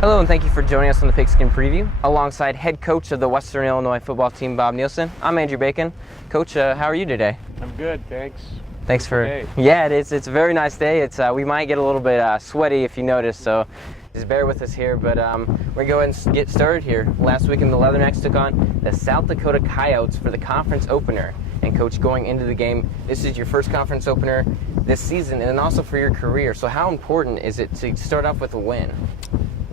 Hello and thank you for joining us on the Pigskin Preview. Alongside head coach of the Western Illinois football team, Bob Nielsen, I'm Andrew Bacon. Coach, how are you today? I'm good, thanks. Thanks for, yeah, it is. It's a very nice day. We might get a little bit sweaty if you notice, so just bear with us here. But we're going to go ahead and get started here. Last weekend, the Leathernecks took on the South Dakota Coyotes for the conference opener. And Coach, going into the game, this is your first conference opener this season and also for your career. So how important is it to start off with a win?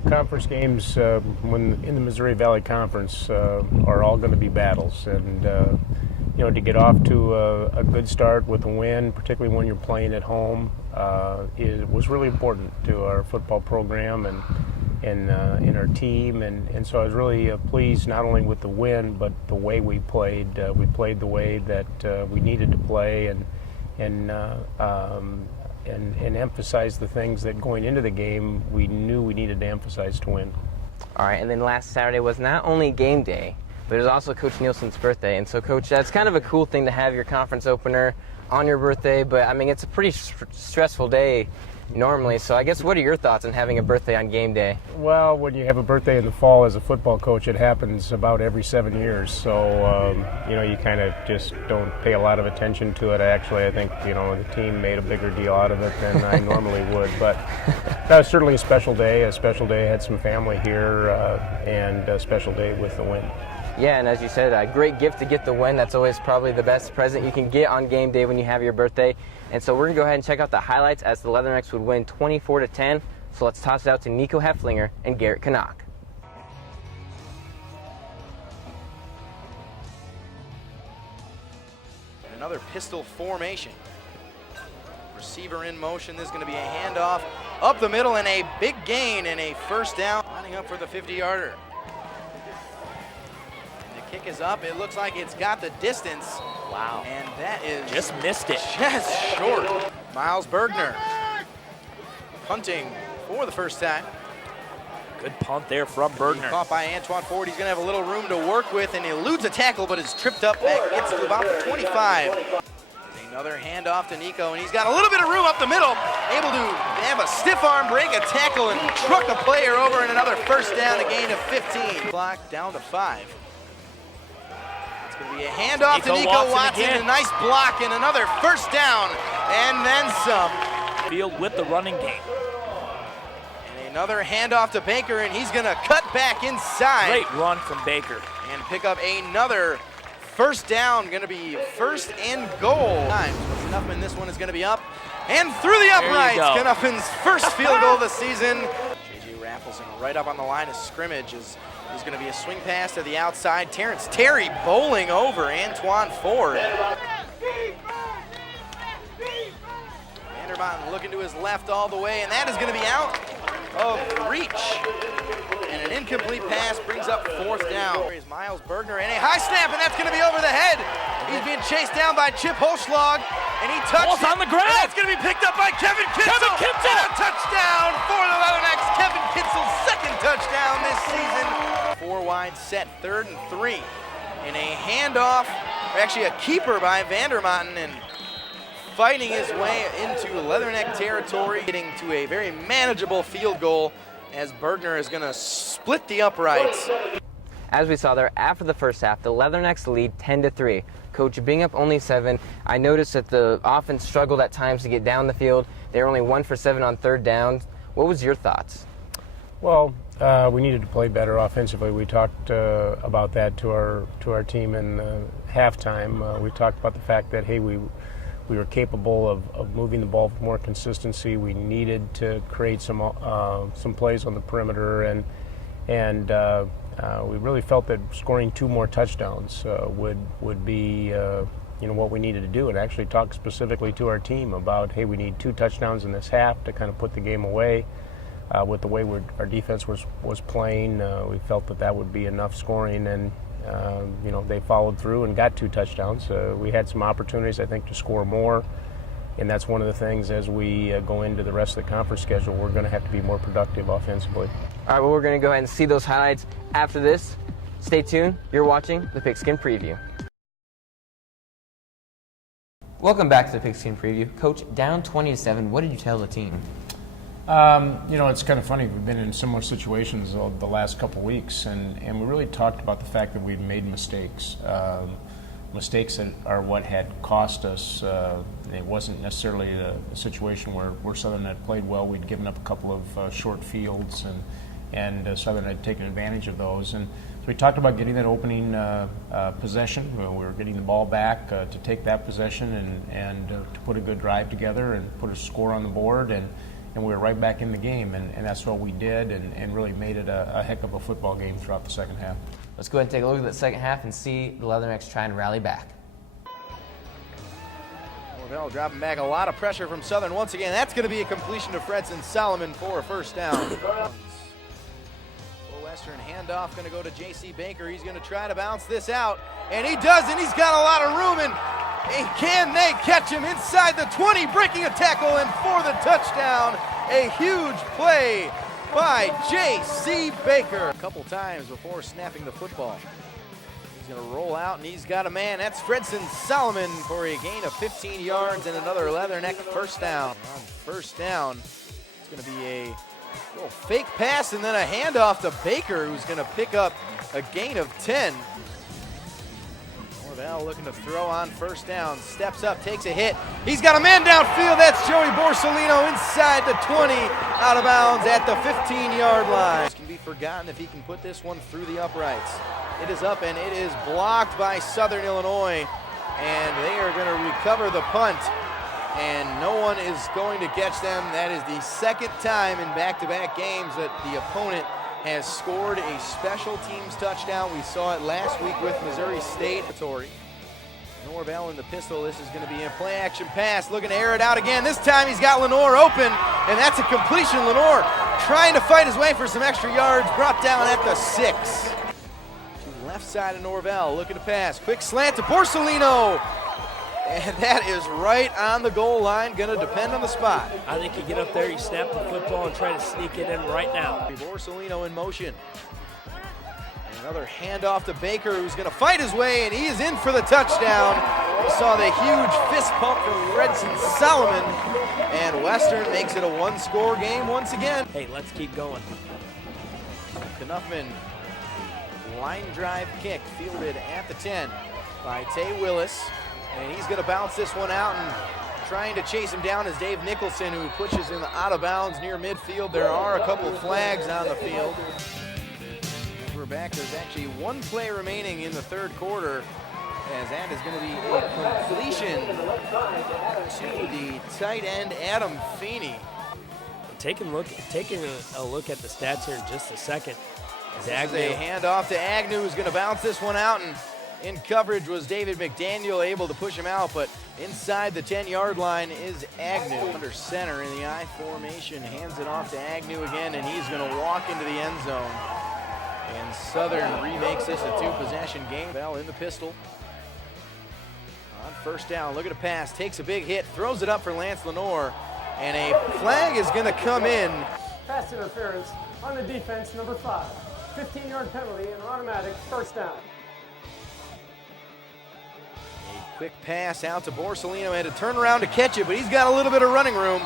Conference games, when in the Missouri Valley Conference, are all going to be battles, and to get off to a good start with a win, particularly when you're playing at home, was really important to our football program and our team, and so I was really pleased not only with the win but the way we played. We played the way that we needed to play, and emphasize the things that going into the game we knew we needed to emphasize to win. All right, and then last Saturday was not only game day, but it was also Coach Nielsen's birthday. And so, Coach, that's kind of a cool thing to have your conference opener on your birthday, but I mean, it's a pretty stressful day normally. So I guess what are your thoughts on having a birthday on game day? Well, when you have a birthday in the fall as a football coach, it happens about every 7 years. So, you kind of just don't pay a lot of attention to it. Actually, I think, the team made a bigger deal out of it than I normally would. But that was certainly a special day. I had some family here, and a special day with the win. Yeah, and as you said, a great gift to get the win. That's always probably the best present you can get on game day when you have your birthday. And so we're going to go ahead and check out the highlights as the Leathernecks would win 24-10. So let's toss it out to Nico Hefflinger and Garrett Canuck. Another pistol formation. Receiver in motion. This is going to be a handoff up the middle and a big gain and a first down. Lining up for the 50-yarder. The kick is up. It looks like it's got the distance. Wow. And that is just missed it. Just short. Miles Bergner punting for the first time. Good punt there from Bergner. Caught by Antoine Ford. He's going to have a little room to work with and eludes a tackle, but is tripped up back. Gets to about the 25. Another handoff to Nico, and he's got a little bit of room up the middle. Able to have a stiff arm break, a tackle, and truck a player over, and another first down, a gain of 15. Clock down to 5. Going to be a handoff to Nico Watson, a nice block, and another first down, and then some. Field with the running game. And another handoff to Baker, and he's going to cut back inside. Great run from Baker. And pick up another first down, going to be first and goal. Knuffman, this one is going to be up and through the uprights. Knufman's first field goal of the season. J.J. Raffleson right up on the line of scrimmage is going to be a swing pass to the outside. Terrence Terry bowling over Antoine Ford. Vandermountain looking to his left all the way, and that is going to be out of reach. And an incomplete pass brings up fourth down. Here's Miles Bergner, and a high snap, and that's going to be over the head. He's being chased down by Chip Holschlag, and he touched it. On the ground. And that's going to be picked up by Kevin Kitzel. And a touchdown for the Leathernecks. Kevin Kitzel's second touchdown this season. 4 wide set, 3rd and 3. And a handoff, or actually a keeper by Vandermountain, and fighting his way into Leatherneck territory, getting to a very manageable field goal as Bergner is going to split the uprights. As we saw there, after the first half, the Leathernecks lead 10-3. Coach, being up only 7, I noticed that the offense struggled at times to get down the field. They were only 1 for 7 on 3rd down. What was your thoughts? Well, we needed to play better offensively. We talked about that to our team in halftime. We talked about the fact that, hey, we were capable of moving the ball with more consistency. We needed to create some plays on the perimeter, and we really felt that scoring 2 more touchdowns would be what we needed to do, and actually talked specifically to our team about, hey, we need 2 touchdowns in this half to kind of put the game away. With the way our defense was playing, we felt that would be enough scoring, and They followed through and got 2 touchdowns. We had some opportunities, I think, to score more, and that's one of the things as we go into the rest of the conference schedule. We're going to have to be more productive offensively. All right, well, we're going to go ahead and see those highlights after this. Stay tuned. You're watching the Pigskin Preview. Welcome back to the Pigskin Preview. Coach, down 20-7, what did you tell the team? It's kind of funny. We've been in similar situations the last couple weeks, and we really talked about the fact that we've made mistakes. Mistakes that are what had cost us. It wasn't necessarily a situation where Southern had played well. We'd given up a couple of short fields, and Southern had taken advantage of those. And so we talked about getting that opening possession. We were getting the ball back to take that possession and to put a good drive together and put a score on the board. And we were right back in the game, and that's what we did, and really made it a heck of a football game throughout the second half. Let's go ahead and take a look at that second half and see the Leathernecks try and rally back. Norvell dropping back, a lot of pressure from Southern once again. That's going to be a completion to Fredson Solomon for a first down. Western handoff going to go to J.C. Baker. He's going to try to bounce this out, and he does, and he's got a lot of room, and can they catch him inside the 20, breaking a tackle, and for the touchdown, a huge play by J.C. Baker. A couple times before snapping the football. He's going to roll out, and he's got a man. That's Fredson Solomon for a gain of 15 yards and another Leatherneck first down. On first down, it's going to be a little fake pass and then a handoff to Baker, who's going to pick up a gain of 10. Norvell looking to throw on first down, steps up, takes a hit. He's got a man downfield. That's Joey Borsellino inside the 20, out of bounds at the 15-yard line. This can be forgotten if he can put this one through the uprights. It is up and it is blocked by Southern Illinois, and they are going to recover the punt, and no one is going to catch them. That is the second time in back-to-back games that the opponent has scored a special teams touchdown. We saw it last week with Missouri State. Norvell in the pistol. This is going to be a play-action pass. Looking to air it out again. This time he's got Lenore open, and that's a completion. Lenore trying to fight his way for some extra yards. Brought down at the 6. To the left side of Norvell, looking to pass. Quick slant to Borsellino. And that is right on the goal line. Going to depend on the spot. I think you get up there, you snap the football, and try to sneak it in right now. Borsellino in motion. And another handoff to Baker, who's going to fight his way, and he is in for the touchdown. We saw the huge fist pump from Fredson Solomon, and Western makes it a one-score game once again. Hey, let's keep going. Knuffman, line drive kick, fielded at the 10 by Tay Willis. And he's going to bounce this one out, and trying to chase him down is Dave Nicholson, who pushes him out of bounds near midfield. There are a couple flags on the field. We're back. There's actually one play remaining in the third quarter, as that is going to be a completion to the tight end, Adam Feeney. Taking a look at the stats here in just a second. This is a handoff to Agnew, who's going to bounce this one out, and in coverage was David McDaniel, able to push him out, but inside the 10-yard line is Agnew. Under center in the I formation, hands it off to Agnew again, and he's going to walk into the end zone. And Southern remakes this a two-possession game. Bell in the pistol. On first down, look at a pass, takes a big hit, throws it up for Lance Lenore, and a flag is going to come in. Pass interference on the defense, number 5. 15-yard penalty and automatic first down. Quick pass out to Borsellino, had to turn around to catch it, but he's got a little bit of running room.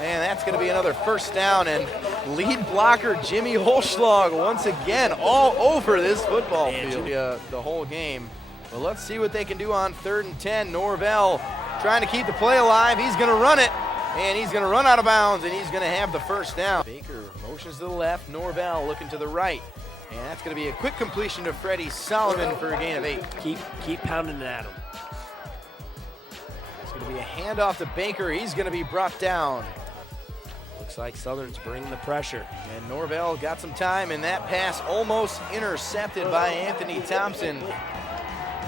And that's going to be another first down, and lead blocker Jimmy Holschlag once again all over this football field the whole game. But let's see what they can do on 3rd and 10. Norvell trying to keep the play alive. He's going to run it, and he's going to run out of bounds, and he's going to have the first down. Baker motions to the left, Norvell looking to the right. And that's going to be a quick completion to Freddie Solomon for a gain of 8. Keep pounding it at him. It's going to be a handoff to Baker. He's going to be brought down. Looks like Southern's bringing the pressure. And Norvell got some time, and that pass almost intercepted by Anthony Thompson.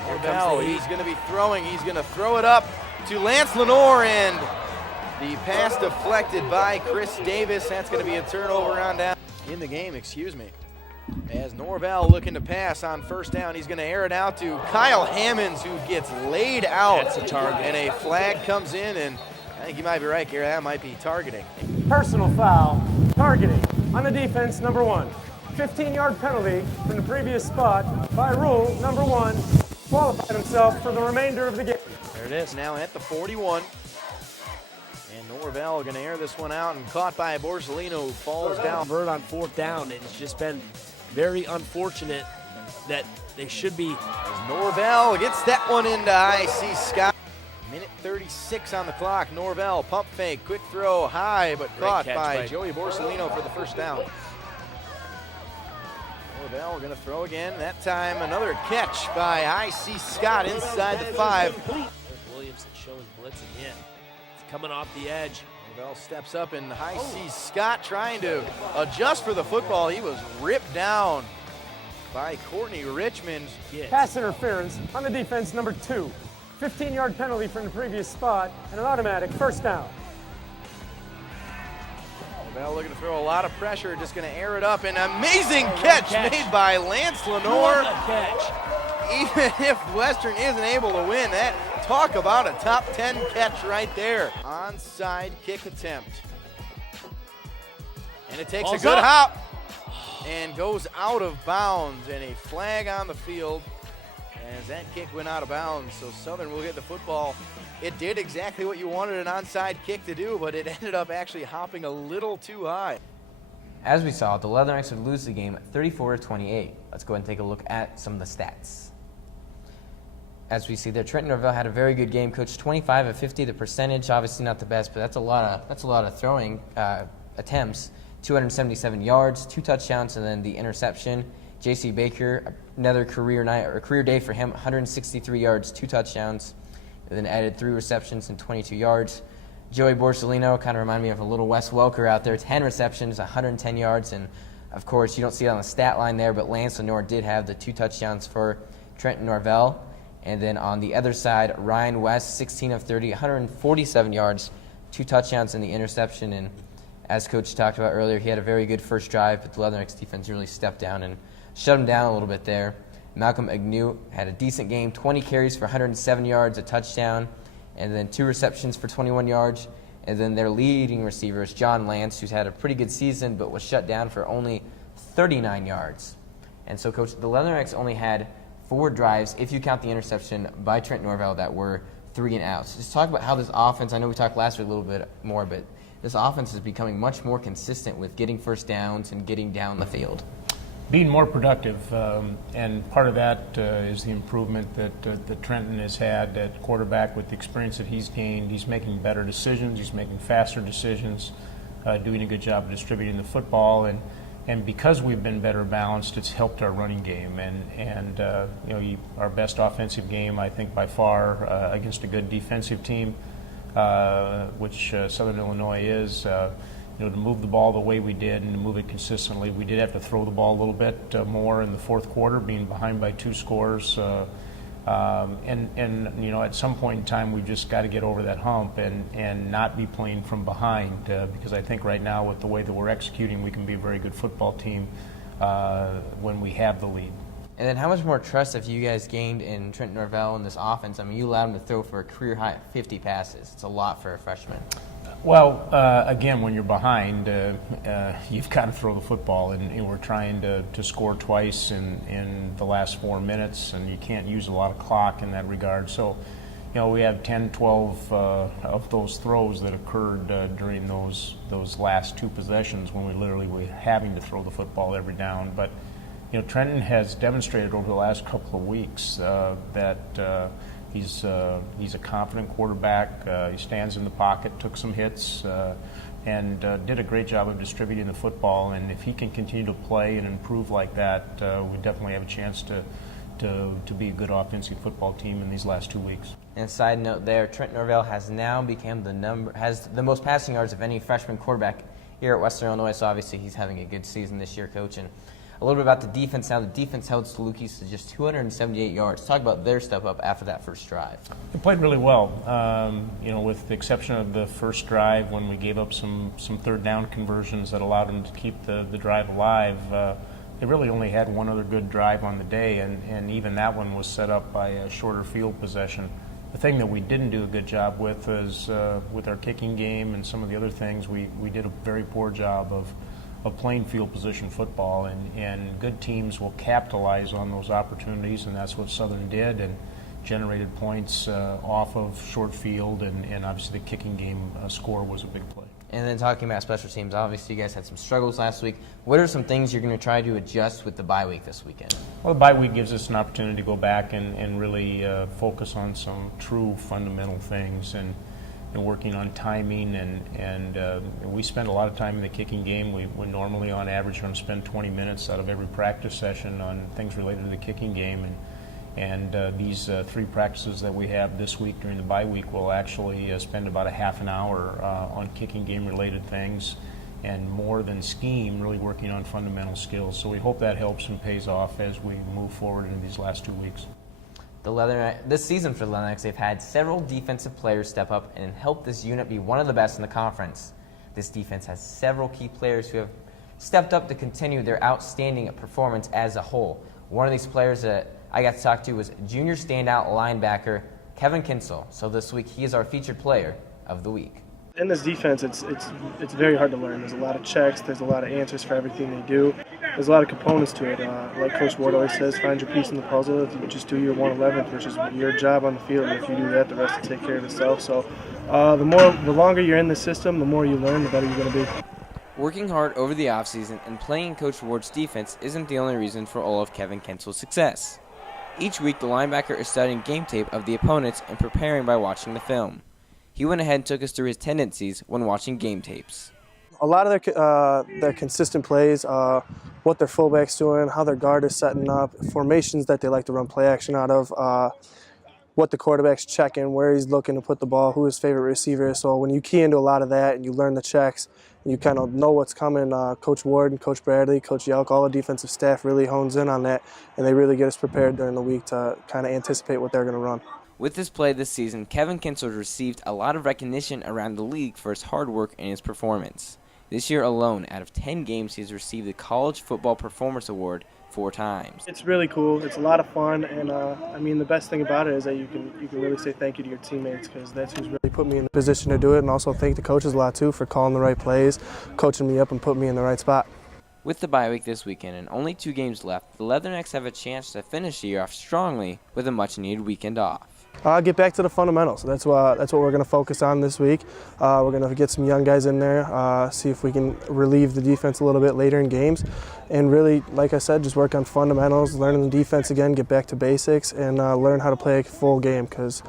Norvell, he's going to be throwing. He's going to throw it up to Lance Lenore, and the pass deflected by Chris Davis. That's going to be a turnover on down. In the game, excuse me. As Norvell looking to pass on first down, he's going to air it out to Kyle Hammonds, who gets laid out. That's a target. And a flag comes in, and I think you might be right, Gary. That might be targeting. Personal foul, targeting on the defense, number 1. 15-yard penalty from the previous spot by rule number 1. Qualified himself for the remainder of the game. There it is, now at the 41. And Norvell going to air this one out, and caught by Borsellino, who falls down. Bird on fourth down, and it's just been very unfortunate that they should be. As Norvell gets that one into IC Scott. Minute 36 on the clock. Norvell, pump fake, quick throw, high, but caught by Joey Borsellino for the first down. Norvell going to throw again. That time another catch by IC Scott inside the 5. Williamson showing blitz again. It's coming off the edge. Norvell steps up, and IC Scott trying to adjust for the football. He was ripped down by Courtney Richmond. Yes. Pass interference on the defense, number 2. 15-yard penalty from the previous spot and an automatic first down. Norvell looking to throw a lot of pressure, just going to air it up. An amazing catch made by Lance Lenore. Catch. Even if Western isn't able to win, that talk about a top 10 catch right there. Onside kick attempt. And it takes a good hop and goes out of bounds, and a flag on the field as that kick went out of bounds. So Southern will get the football. It did exactly what you wanted an onside kick to do, but it ended up actually hopping a little too high. As we saw, the Leathernecks would lose the game 34-28. Let's go ahead and take a look at some of the stats. As we see there, Trenton Norvell had a very good game. Coached 25 of 50. The percentage, obviously not the best, but that's a lot of throwing attempts. 277 yards, 2 touchdowns, and then the interception. J.C. Baker, another career night or career day for him. 163 yards, 2 touchdowns, and then added 3 receptions and 22 yards. Joey Borsellino kind of reminded me of a little Wes Welker out there. 10 receptions, 110 yards, and of course you don't see it on the stat line there, but Lance Lenore did have the 2 touchdowns for Trenton Norvell. And then on the other side, Ryan West, 16 of 30, 147 yards, 2 touchdowns and the interception. And as Coach talked about earlier, he had a very good first drive, but the Leathernecks defense really stepped down and shut him down a little bit there. Malcolm Agnew had a decent game, 20 carries for 107 yards, a touchdown, and then 2 receptions for 21 yards. And then their leading receiver is John Lance, who's had a pretty good season, but was shut down for only 39 yards. And so, Coach, the Leathernecks only had 4 drives, if you count the interception by Trent Norvell, that were 3 and outs. Just talk about how this offense, I know we talked last week a little bit more, but this offense is becoming much more consistent with getting first downs and getting down the field. Being more productive, and part of that is the improvement that Trenton has had at quarterback with the experience that he's gained. He's making better decisions, he's making faster decisions, doing a good job of distributing the football, and because we've been better balanced, it's helped our running game. And our best offensive game, I think, by far, against a good defensive team, which Southern Illinois is. To move the ball the way we did and to move it consistently, we did have to throw the ball a little bit more in the fourth quarter, being behind by 2 scores. At some point in time, we just got to get over that hump and not be playing from behind, because I think right now with the way that we're executing, we can be a very good football team when we have the lead. And then how much more trust have you guys gained in Trent Norvell in this offense? I mean, you allowed him to throw for a career high 50 passes. It's a lot for a freshman. Well, again, when you're behind, you've got to throw the football, and we're trying to score twice in the last 4 minutes, and you can't use a lot of clock in that regard. So, we have 10, 12 of those throws that occurred during those last 2 possessions when we literally were having to throw the football every down. But, Trenton has demonstrated over the last couple of weeks that he's a confident quarterback. He stands in the pocket, took some hits, and did a great job of distributing the football. And if he can continue to play and improve like that, we definitely have a chance to be a good offensive football team in these last 2 weeks. And side note there, Trent Norvell has now become has the most passing yards of any freshman quarterback here at Western Illinois. So obviously he's having a good season this year, Coach. And a little bit about the defense now. The defense held Salukis to just 278 yards. Talk about their step up after that first drive. They played really well. With the exception of the first drive when we gave up some third down conversions that allowed them to keep the drive alive. they really only had one other good drive on the day, and even that one was set up by a shorter field possession. The thing that we didn't do a good job with is with our kicking game and some of the other things, we did a very poor job of playing field position football, and good teams will capitalize on those opportunities, and that's what Southern did, and generated points off of short field, and obviously the kicking game score was a big play. And then talking about special teams, obviously you guys had some struggles last week. What are some things you're going to try to adjust with the bye week this weekend? Well, the bye week gives us an opportunity to go back and really focus on some true fundamental things, and working on timing, and we spend a lot of time in the kicking game. We normally on average going to spend 20 minutes out of every practice session on things related to the kicking game, and these 3 practices that we have this week during the bye week will actually spend about a half an hour on kicking game related things, and more than scheme, really working on fundamental skills. So we hope that helps and pays off as we move forward in these last 2 weeks. This season for the Leathernecks, they've had several defensive players step up and help this unit be one of the best in the conference. This defense has several key players who have stepped up to continue their outstanding performance as a whole. One of these players that I got to talk to was junior standout linebacker Kevin Kinsel. So this week he is our featured player of the week. In this defense, it's very hard to learn. There's a lot of checks. There's a lot of answers for everything they do. There's a lot of components to it. Like Coach Ward always says, find your piece in the puzzle. You just do your 1/11th, which is your job on the field. And if you do that, the rest will take care of itself. So the longer you're in the system, the more you learn, the better you're going to be. Working hard over the offseason and playing Coach Ward's defense isn't the only reason for all of Kevin Kinsel's success. Each week, the linebacker is studying game tape of the opponents and preparing by watching the film. He went ahead and took us through his tendencies when watching game tapes. A lot of their consistent plays, what their fullback's doing, how their guard is setting up, formations that they like to run play action out of, what the quarterback's checking, where he's looking to put the ball, who his favorite receiver is. So when you key into a lot of that and you learn the checks, you kind of know what's coming. Coach Ward and Coach Bradley, Coach Yelk, all the defensive staff really hones in on that, and they really get us prepared during the week to kind of anticipate what they're going to run. With his play this season, Kevin Kinsel received a lot of recognition around the league for his hard work and his performance. This year alone, out of 10 games, he's received the College Football Performance Award 4 times. It's really cool. It's a lot of fun, and I mean, the best thing about it is that you can really say thank you to your teammates, because that's who's really put me in the position to do it, and also thank the coaches a lot too for calling the right plays, coaching me up, and putting me in the right spot. With the bye week this weekend and only 2 games left, the Leathernecks have a chance to finish the year off strongly with a much-needed weekend off. Get back to the fundamentals. That's what we're going to focus on this week. We're going to get some young guys in there, see if we can relieve the defense a little bit later in games, and really, like I said, just work on fundamentals, learning the defense again, get back to basics, and learn how to play a full game, because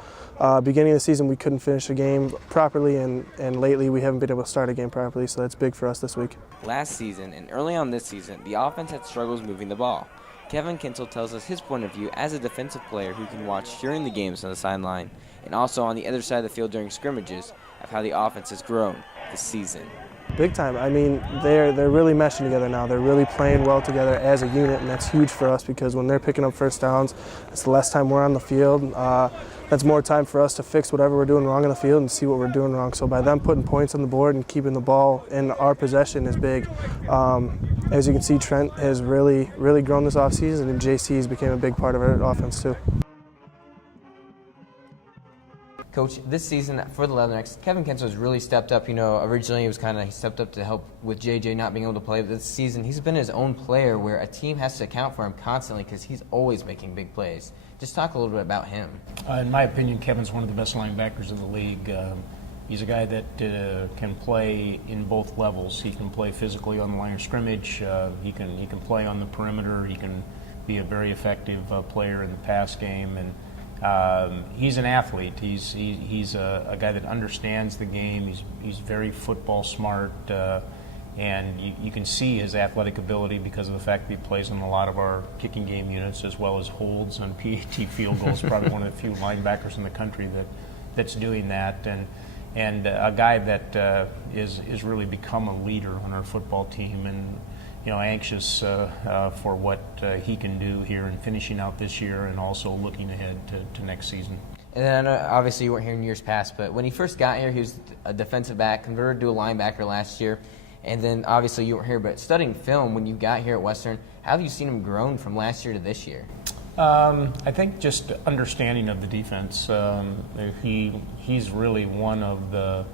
beginning of the season we couldn't finish a game properly, and lately we haven't been able to start a game properly, so that's big for us this week. Last season and early on this season, the offense had struggles moving the ball. Kevin Kinsel tells us his point of view as a defensive player who can watch during the games on the sideline and also on the other side of the field during scrimmages of how the offense has grown this season. Big time. I mean, they're really meshing together now. They're really playing well together as a unit, and that's huge for us, because when they're picking up first downs, it's the less time we're on the field. That's more time for us to fix whatever we're doing wrong on the field and see what we're doing wrong. So by them putting points on the board and keeping the ball in our possession is big. As you can see, Trent has really grown this offseason, and JC has become a big part of our offense too. Coach, this season for the Leathernecks, Kevin Kinsel has really stepped up. You know, originally he stepped up to help with JJ not being able to play. But this season, he's been his own player where a team has to account for him constantly because he's always making big plays. Just talk a little bit about him. In my opinion, Kevin's one of the best linebackers in the league. He's a guy that can play in both levels. He can play physically on the line of scrimmage. He can play on the perimeter. He can be a very effective player in the pass game, and he's an athlete. He's a guy that understands the game. He's very football smart, and you can see his athletic ability because of the fact that he plays in a lot of our kicking game units, as well as holds on PAT field goals. Probably one of the few linebackers in the country that's doing that, and a guy that is really become a leader on our football team, and anxious for what he can do here in finishing out this year and also looking ahead to next season. And then I know obviously you weren't here in years past, but when he first got here, he was a defensive back, converted to a linebacker last year. And then obviously you weren't here, but studying film when you got here at Western, how have you seen him grown from last year to this year? I think just understanding of the defense. He's really one of the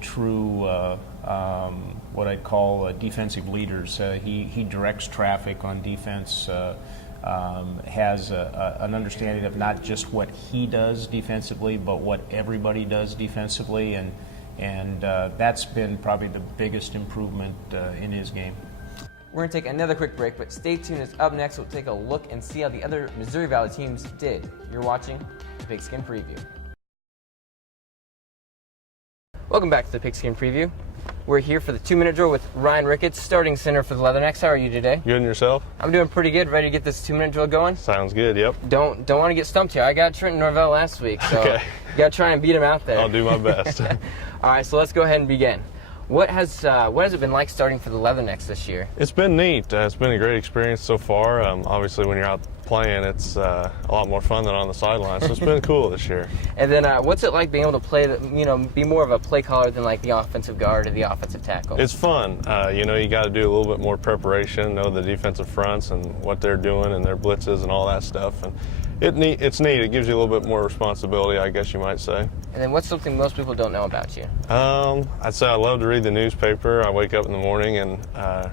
true what I'd call defensive leaders. He directs traffic on defense. Has an understanding of not just what he does defensively, but what everybody does defensively, and that's been probably the biggest improvement in his game. We're going to take another quick break, but stay tuned, as up next we'll take a look and see how the other Missouri Valley teams did. You're watching the Pigskin Preview. Welcome back to the Pigskin Preview. We're here for the 2-minute drill with Ryan Ricketts, starting center for the Leathernecks. How are you today? Good, and yourself? I'm doing pretty good. Ready to get this 2-minute drill going? Sounds good, yep. Don't want to get stumped here. I got Trenton Norvell last week, so okay. You got to try and beat him out there. I'll do my best. All right, so let's go ahead and begin. What has it been like starting for the Leathernecks this year? It's been neat. It's been a great experience so far. Obviously, when you're out playing, it's a lot more fun than on the sidelines. So it's been cool this year. And then, what's it like being able to play, be more of a play caller than like the offensive guard or the offensive tackle? It's fun. You got to do a little bit more preparation, know the defensive fronts and what they're doing and their blitzes and all that stuff. And it's neat. It gives you a little bit more responsibility, I guess you might say. And then what's something most people don't know about you? I'd say I love to read the newspaper. I wake up in the morning and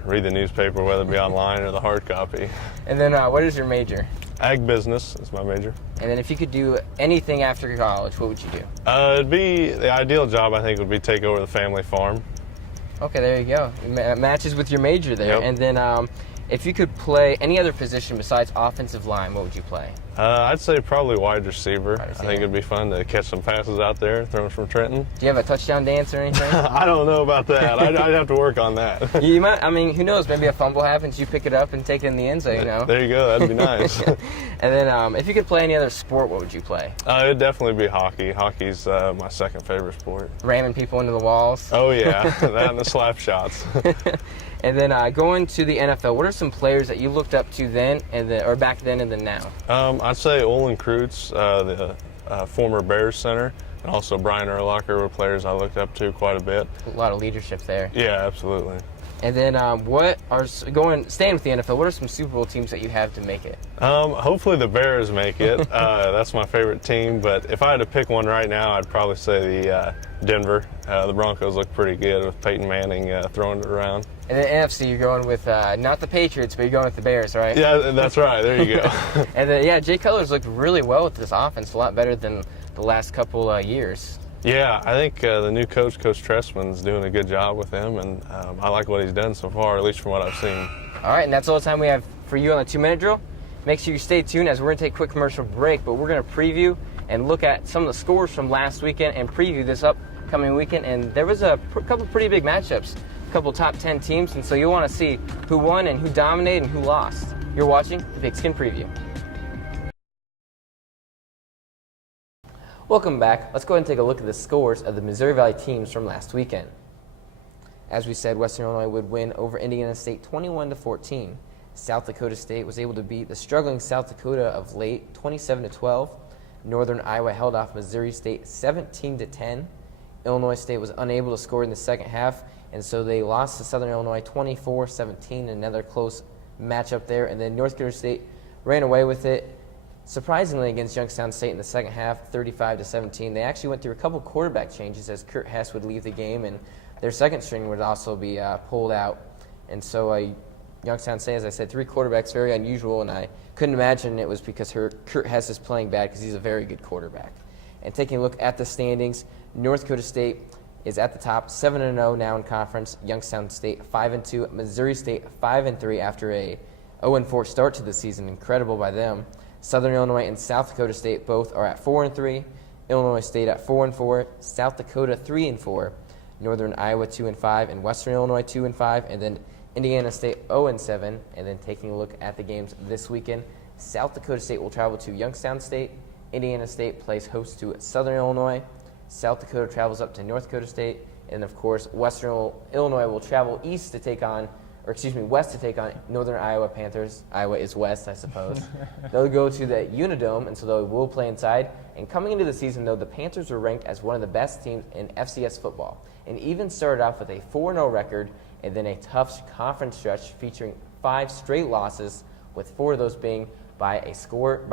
read the newspaper, whether it be online or the hard copy. And then what is your major? Ag business is my major. And then if you could do anything after college, what would you do? It'd be the ideal job, I think, would be take over the family farm. Okay, there you go. It matches with your major there. Yep. And then if you could play any other position besides offensive line, what would you play? I'd say probably wide receiver. Wide receiver. I think it'd be fun to catch some passes out there, throw them from Trenton. Do you have a touchdown dance or anything? I don't know about that. I'd have to work on that. You might. I mean, who knows? Maybe a fumble happens, you pick it up and take it in the end zone. There you go. That'd be nice. And then, if you could play any other sport, what would you play? It'd definitely be hockey. Hockey's my second favorite sport. Ramming people into the walls. Oh yeah, that and the slap shots. And then going to the NFL, what are some players that you looked up to then, or back then and then now? I'd say Olin Kreutz, the former Bears center, and also Brian Urlacher were players I looked up to quite a bit. A lot of leadership there. Yeah, absolutely. And then staying with the NFL, what are some Super Bowl teams that you have to make it? Hopefully the Bears make it. That's my favorite team, but if I had to pick one right now, I'd probably say the Denver. The Broncos look pretty good with Peyton Manning throwing it around. And then NFC, you're going with not the Patriots, but you're going with the Bears, right? Yeah, that's right. There you go. And then, Jay Cutler's looked really well with this offense, a lot better than the last couple years. Yeah, I think the new coach, Coach Trestman's doing a good job with him, and I like what he's done so far, at least from what I've seen. All right, and that's all the time we have for you on the 2-minute drill. Make sure you stay tuned as we're going to take a quick commercial break, but we're going to preview and look at some of the scores from last weekend and preview this upcoming weekend. And there was a couple pretty big matchups, a couple top 10 teams, and so you'll want to see who won and who dominated and who lost. You're watching the Pigskin Preview. Welcome back. Let's go ahead and take a look at the scores of the Missouri Valley teams from last weekend. As we said, Western Illinois would win over Indiana State 21-14. South Dakota State was able to beat the struggling South Dakota of late 27-12. Northern Iowa held off Missouri State 17-10. Illinois State was unable to score in the second half, and so they lost to Southern Illinois 24-17, another close matchup there. And then North Dakota State ran away with it, surprisingly, against Youngstown State in the second half, 35-17. They actually went through a couple quarterback changes as Kurt Hess would leave the game, and their second string would also be pulled out. And so Youngstown State, as I said, 3 quarterbacks, very unusual, and I couldn't imagine it was because Kurt Hess is playing bad, because he's a very good quarterback. And taking a look at the standings, North Dakota State is at the top, 7-0 now in conference. Youngstown State 5-2, Missouri State 5-3 after a 0-4 start to the season. Incredible by them. Southern Illinois and South Dakota State both are at 4-3. Illinois State at 4-4. South Dakota 3-4. Northern Iowa 2-5, and Western Illinois 2-5, and then Indiana State 0-7. And then taking a look at the games this weekend, South Dakota State will travel to Youngstown State. Indiana State plays host to Southern Illinois. South Dakota travels up to North Dakota State, and of course Western Illinois will travel east to take on West to take on Northern Iowa Panthers. Iowa is West, I suppose. They'll go to the Unidome, and so they will play inside. And coming into the season, though, the Panthers were ranked as one of the best teams in FCS football, and even started off with a 4-0 record, and then a tough conference stretch featuring 5 straight losses, with 4 of those being by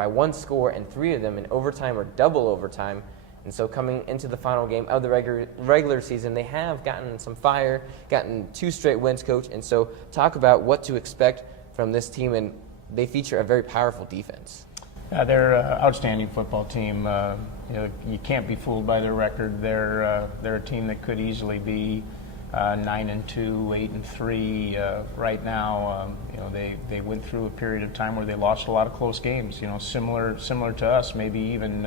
one score, and 3 of them in overtime or double overtime. And so coming into the final game of the regular season, they have gotten some fire, gotten 2 straight wins, Coach. And so talk about what to expect from this team, and they feature a very powerful defense. They're an outstanding football team. You can't be fooled by their record. They're a team that could easily be 9-2, 8-3 right now. They went through a period of time where they lost a lot of close games. Similar to us, maybe even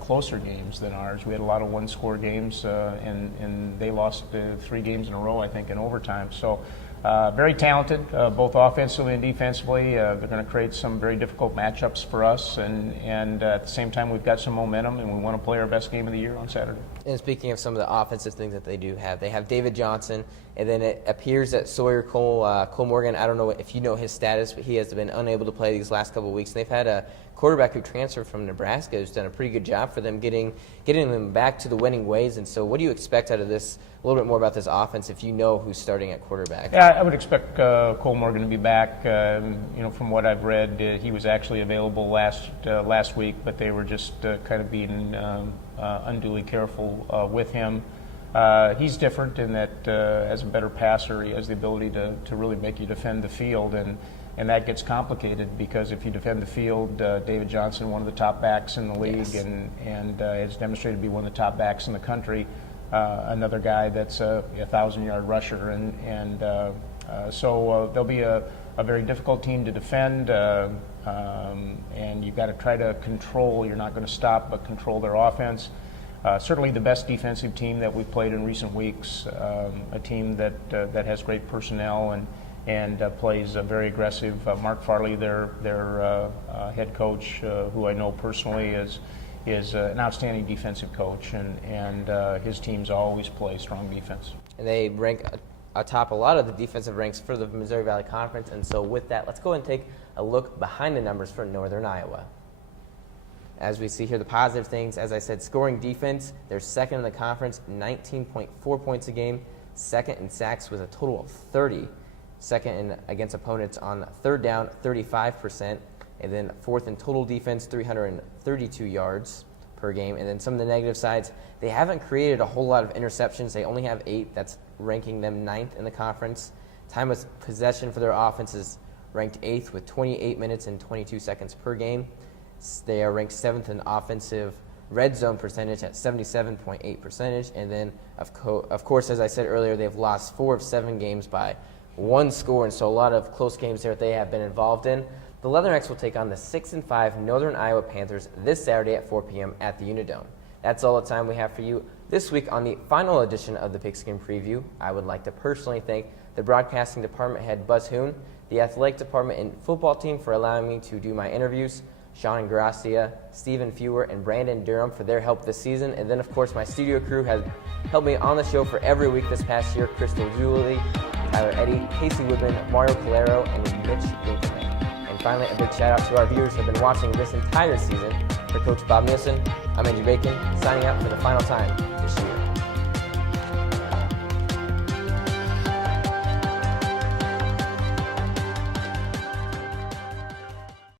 closer games than ours. We had a lot of one-score games, and they lost 3 games in a row, I think, in overtime. So very talented, both offensively and defensively. They're going to create some very difficult matchups for us, and at the same time, we've got some momentum, and we want to play our best game of the year on Saturday. And speaking of some of the offensive things that they do have, they have David Johnson, and then it appears that Sawyer Cole Morgan, I don't know if you know his status, but he has been unable to play these last couple of weeks. And they've had a quarterback who transferred from Nebraska who's done a pretty good job for them getting them back to the winning ways. And so what do you expect out of this, a little bit more about this offense, if you know who's starting at quarterback? Yeah, I would expect Cole Morgan to be back. From what I've read, he was actually available last week, but they were just kind of being unduly careful with him. He's different in that as a better passer, he has the ability to really make you defend the field, and that gets complicated because if you defend the field, David Johnson, one of the top backs in the league, yes, and has demonstrated to be one of the top backs in the country. Another guy that's a 1,000-yard rusher, so they'll be a very difficult team to defend, and you've got to try to control. You're not going to stop, but control their offense. Certainly the best defensive team that we've played in recent weeks, a team that has great personnel and plays very aggressive. Mark Farley, their head coach, who I know personally, is an outstanding defensive coach, and his teams always play strong defense. And they rank atop a lot of the defensive ranks for the Missouri Valley Conference. And so with that, let's go and take a look behind the numbers for Northern Iowa. As we see here, the positive things, as I said, scoring defense, they're second in the conference, 19.4 points a game, second in sacks with a total of 30, second in against opponents on third down, 35%, and then fourth in total defense, 332 yards per game. And then some of the negative sides, they haven't created a whole lot of interceptions. They only have 8. That's ranking them 9th in the conference. Time of possession for their offense is ranked 8th with 28 minutes and 22 seconds per game. They are ranked 7th in offensive red zone percentage at 77.8%. And then, of course, as I said earlier, they've lost 4 of 7 games by 1 score, and so a lot of close games there that they have been involved in. The Leathernecks will take on the 6-5 Northern Iowa Panthers this Saturday at 4 p.m. at the Unidome. That's all the time we have for you this week on the final edition of the Pigskin Preview. I would like to personally thank the broadcasting department head, Buzz Hoon, the athletic department and football team for allowing me to do my interviews, Sean Gracia, Stephen Fewer, and Brandon Durham for their help this season. And then, of course, my studio crew has helped me on the show for every week this past year, Crystal Julie, Tyler Eddy, Casey Woodman, Mario Calero, and Mitch Dinkelman. And finally, a big shout out to our viewers who have been watching this entire season. For Coach Bob Nielsen, I'm Andrew Bacon, signing out for the final time this year.